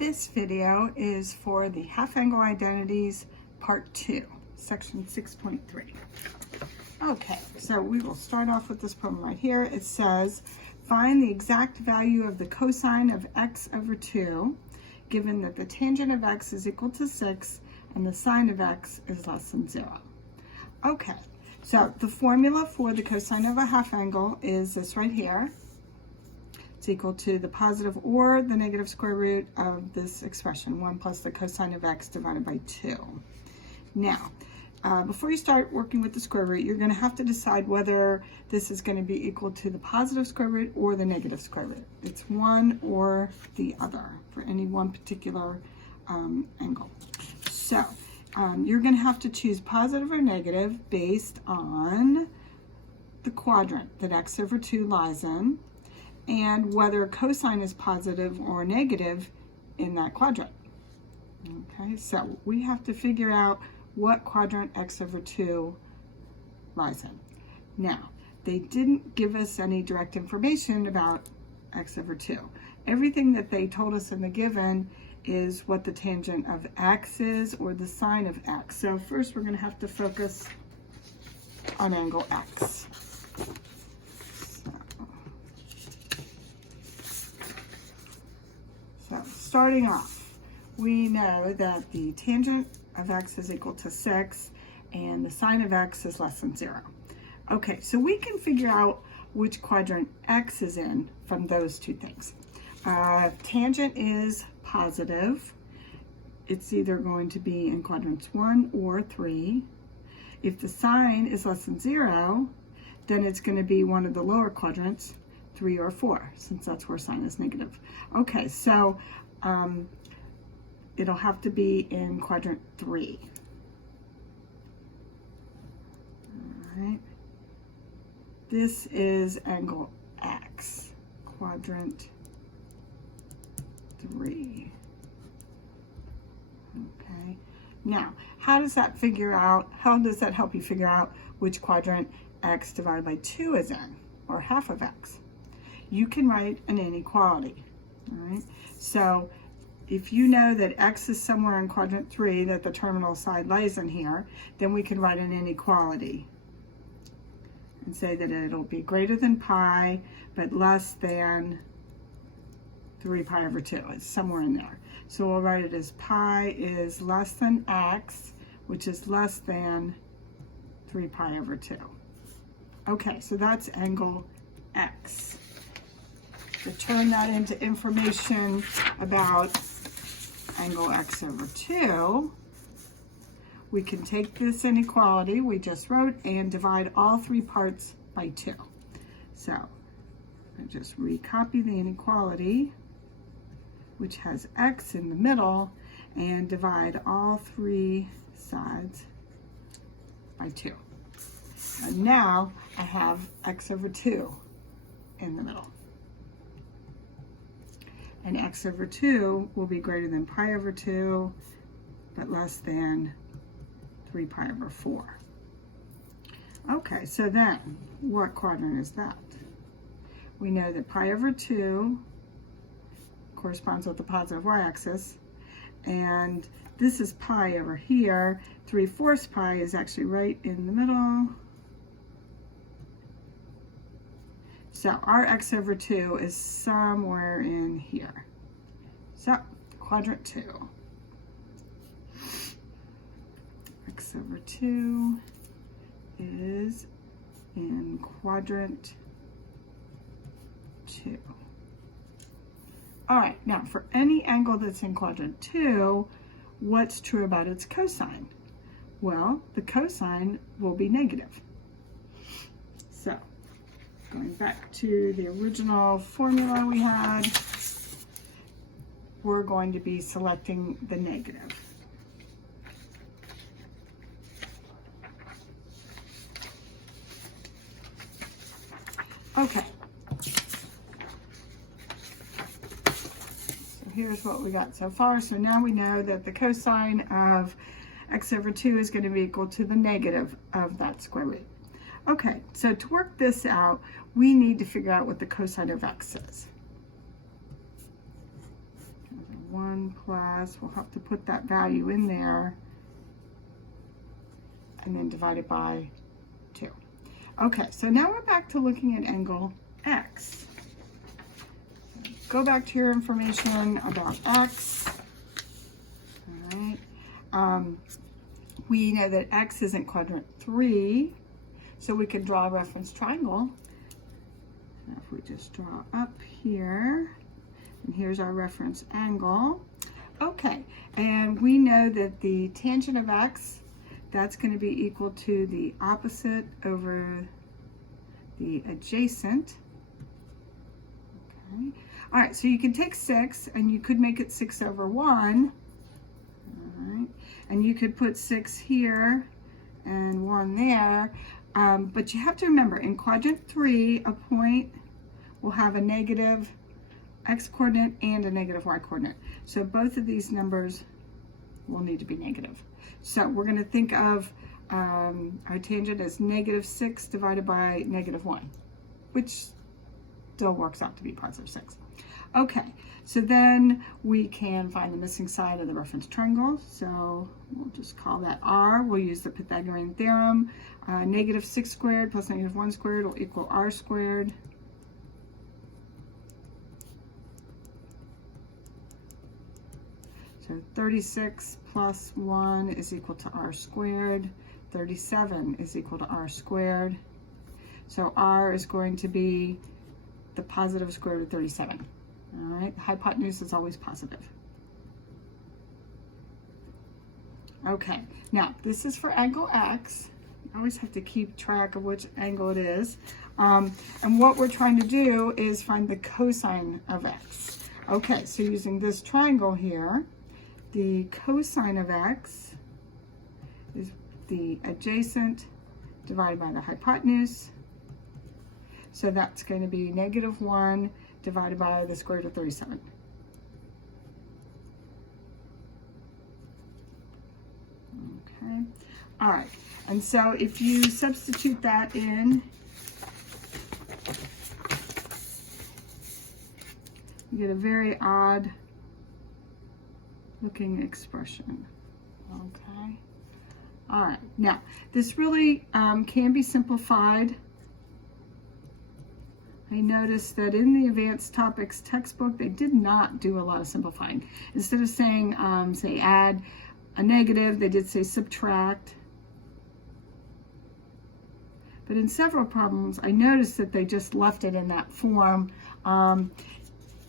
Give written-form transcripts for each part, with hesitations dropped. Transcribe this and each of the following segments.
This video is for the half-angle identities part 2, section 6.3. Okay, so we will start off with this problem right here. It says, find the exact value of the cosine of x over 2, given that the tangent of x is equal to 6 and the sine of x is less than 0. Okay, so the formula for the cosine of a half angle is this right here. It's equal to the positive or the negative square root of this expression, 1 plus the cosine of x divided by 2. Now, before you start working with the square root, you're going to have to decide whether this is going to be equal to the positive square root or the negative square root. It's one or the other for any one particular angle. So, you're going to have to choose positive or negative based on the quadrant that x over 2 lies in, and whether cosine is positive or negative in that quadrant. Okay, so we have to figure out what quadrant x over 2 lies in. Now, they didn't give us any direct information about x over 2. Everything that they told us in the given is what the tangent of x is, or the sine of x. So first we're going to have to focus on angle x. So starting off, we know that the tangent of x is equal to 6 and the sine of x is less than 0. Okay, so we can figure out which quadrant x is in from those two things. Tangent is positive. It's either going to be in quadrants 1 or 3. If the sine is less than 0, then it's going to be one of the lower quadrants, 3 or 4, since that's where sine is negative. Okay, so it'll have to be in quadrant 3. All right. This is angle x, quadrant 3. Okay. Now, how does that help you figure out which quadrant x divided by 2 is in, or half of x? You can write an inequality. All right. So if you know that x is somewhere in quadrant 3, that the terminal side lies in here, then we can write an inequality and say that it'll be greater than pi, but less than 3 pi over 2. It's somewhere in there. So we'll write it as pi is less than x, which is less than 3 pi over 2. Okay, so that's angle x. To turn that into information about angle x over 2, we can take this inequality we just wrote and divide all 3 parts by 2. So I just recopy the inequality, which has x in the middle, and divide all 3 sides by 2. And now I have x over 2 in the middle. And x over 2 will be greater than pi over 2, but less than 3 pi over 4. Okay, so then, what quadrant is that? We know that pi over 2 corresponds with the positive y-axis, and this is pi over here. 3/4 pi is actually right in the middle. So our x over 2 is somewhere in here. So, quadrant 2. X over 2 is in quadrant 2. All right, now for any angle that's in quadrant 2, what's true about its cosine? Well, the cosine will be negative. So, going back to the original formula we had, we're going to be selecting the negative. Okay. So here's what we got so far. So now we know that the cosine of x over 2 is going to be equal to the negative of that square root. Okay, so to work this out, we need to figure out what the cosine of x is. 1 1 plus, we'll have to put that value in there, and then divide it by 2. Okay, so now we're back to looking at angle X. Go back to your information about X. All right. We know that X is in quadrant 3, so we can draw a reference triangle. So if we just draw up here, and here's our reference angle. Okay, and we know that the tangent of X, that's going to be equal to the opposite over the adjacent. Okay. All right, so you can take 6 and you could make it 6 over 1. All right, and you could put 6 here and 1 there. But you have to remember, in quadrant 3, a point will have a negative X coordinate and a negative Y coordinate. So both of these numbers will need to be negative. So we're going to think of our tangent as -6 divided by -1, which still works out to be +6. Okay, so then we can find the missing side of the reference triangle. So we'll just call that R. We'll use the Pythagorean theorem. -6 squared plus -1 squared will equal R squared. So 36 plus 1 is equal to R squared. 37 is equal to R squared. So R is going to be the positive square root of 37. All right, the hypotenuse is always positive. Okay, now this is for angle X. I always have to keep track of which angle it is. And what we're trying to do is find the cosine of X. Okay, so using this triangle here, the cosine of X is the adjacent divided by the hypotenuse. So that's going to be -1 divided by the square root of 37. Okay, all right, and so if you substitute that in, you get a very odd looking expression. Okay, all right, now this really can be simplified. I noticed that in the advanced topics textbook, they did not do a lot of simplifying. Instead of saying, say, add a negative, they did say subtract. But in several problems, I noticed that they just left it in that form.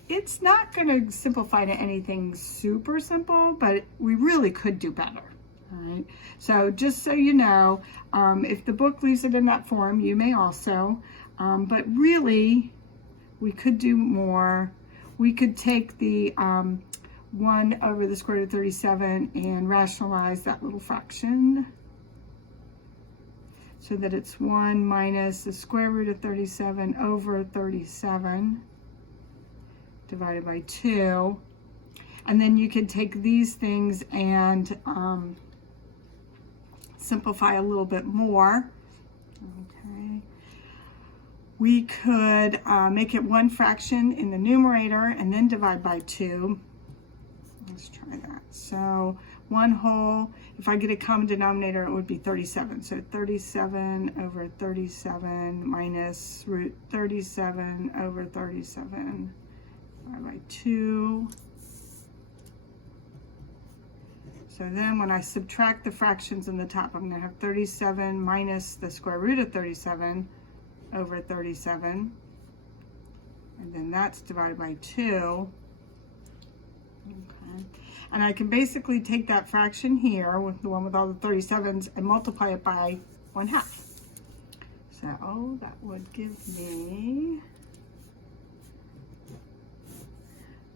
It's not going to simplify to anything super simple, but we really could do better. All right. So just so you know, if the book leaves it in that form, you may also. But really, we could do more. We could take the 1 over the square root of 37 and rationalize that little fraction so that it's 1 minus the square root of 37 over 37 divided by 2. And then you could take these things and simplify a little bit more. Okay. We could make it one fraction in the numerator and then divide by 2. Let's try that. So 1 whole, if I get a common denominator, it would be 37. So 37 over 37 minus root 37 over 37 divided by 2. So then when I subtract the fractions in the top, I'm going to have 37 minus the square root of 37 over 37, and then that's divided by 2. Okay. And I can basically take that fraction here, with the one with all the 37s, and multiply it by 1/2. So that would give me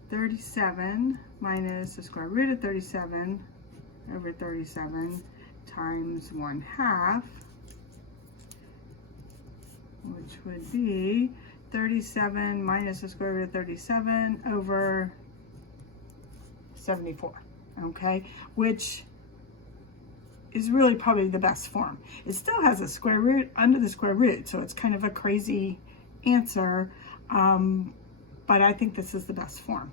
37 minus the square root of 37 over 37 times 1/2. Which would be 37 minus the square root of 37 over 74, okay? Which is really probably the best form. It still has a square root under the square root, so it's kind of a crazy answer, but I think this is the best form.